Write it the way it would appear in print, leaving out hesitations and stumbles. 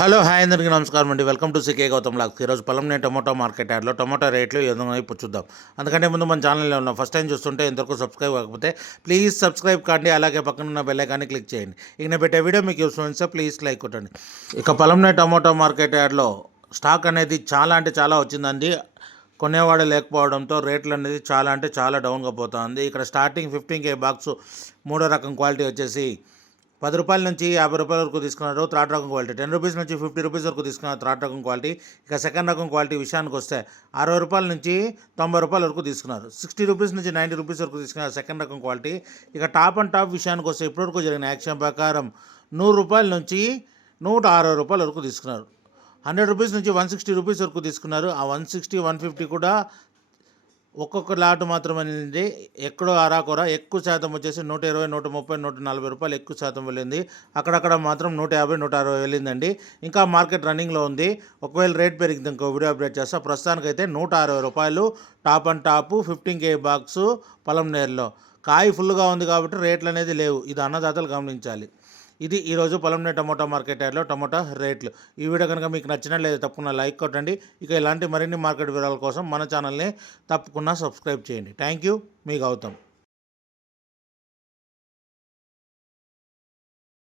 Hello hi అందరికీ నమస్కారం అండి. వెల్కమ్ టు సికే గౌతమ్ లాక్స్. ఈరోజు పొలంనేని టొమాటో మార్కెట్ యార్డ్లో టొమాటో రేట్లు ఏదో ఇప్పుడు చూద్దాం. అందుకంటే ముందు మన ఛానల్లో ఉన్న ఫస్ట్ టైం చూస్తుంటే ఇంతవరకు సబ్స్క్రైబ్ కాకపోతే ప్లీజ్ సబ్స్క్రైబ్ కాండి, అలాగే పక్కన ఉన్న బెల్ ఐకాన్ని క్లిక్ చేయండి. ఇక నేను పెట్టే వీడియో మీకు యూస్ అనిపిస్తే ప్లీజ్ లైక్ కొట్టండి. ఇక పొలంనేని టొమాటో మార్కెట్ యార్డ్లో స్టాక్ అనేది చాలా అంటే చాలా వచ్చిందండి. కొనేవాడు లేకపోవడంతో రేట్లు అనేది చాలా అంటే చాలా డౌన్గా పోతుంది. ఇక్కడ స్టార్టింగ్ 15K బాక్స్ మూడో రకం క్వాలిటీ వచ్చేసి ₹10 నుంచి ₹50 వరకు తీసుకున్నారు థర్డ్ రకం క్వాలిటీ. ₹10 నుంచి ₹50 వరకు తీసుకున్నారు థర్డ్ రకం క్వాలిటీ. ఇక సెకండ్ రకం క్వాలిటీ విషయానికి వస్తే ₹60 నుంచి ₹90 వరకు తీసుకున్నారు. ₹60 నుంచి ₹90 వరకు తీసుకున్నారు సెకండ్ రకం క్వాలిటీ. ఇక టాప్ అండ్ టాప్ విషయానికి వస్తే ఇప్పటివరకు జరిగిన యాక్షన్ ప్రకారం ₹100 నుంచి ₹160 వరకు తీసుకున్నారు. ₹100 నుంచి ₹160 వరకు తీసుకున్నారు. ఆ 160, 150 కూడా ఒక్కొక్క లాట్ మాత్రమేనండి. ఎక్కడో అరాకొర ఎక్కువ శాతం వచ్చేసి ₹120, ₹130, ₹140 ఎక్కువ శాతం వెళ్ళింది. అక్కడక్కడ మాత్రం ₹150, ₹160 వెళ్ళిందండి. ఇంకా మార్కెట్ రన్నింగ్లో ఉంది. ఒకవేళ రేట్ పెరిగింది ఇంకో వీడియో అప్డేట్ చేస్తా. ప్రస్తుతానికైతే ₹160 top and top 15K box పొలంనేరులో. కాయ ఫుల్గా ఉంది కాబట్టి రేట్లు అనేది లేవు. ఇది అన్నదాతలు గమనించాలి. ఇది ఈరోజు పొలంనేని టమోటా మార్కెట్ యార్డ్లో టమోటా రేట్లు. ఈ వీడియో కనుక మీకు నచ్చినట్లయితే తప్పకుండా లైక్ కొట్టండి. ఇక ఇలాంటి మరిన్ని మార్కెట్ వివరాల కోసం మన ఛానల్ని తప్పకుండా సబ్స్క్రైబ్ చేయండి. థ్యాంక్ యూ, మీ గౌతమ్.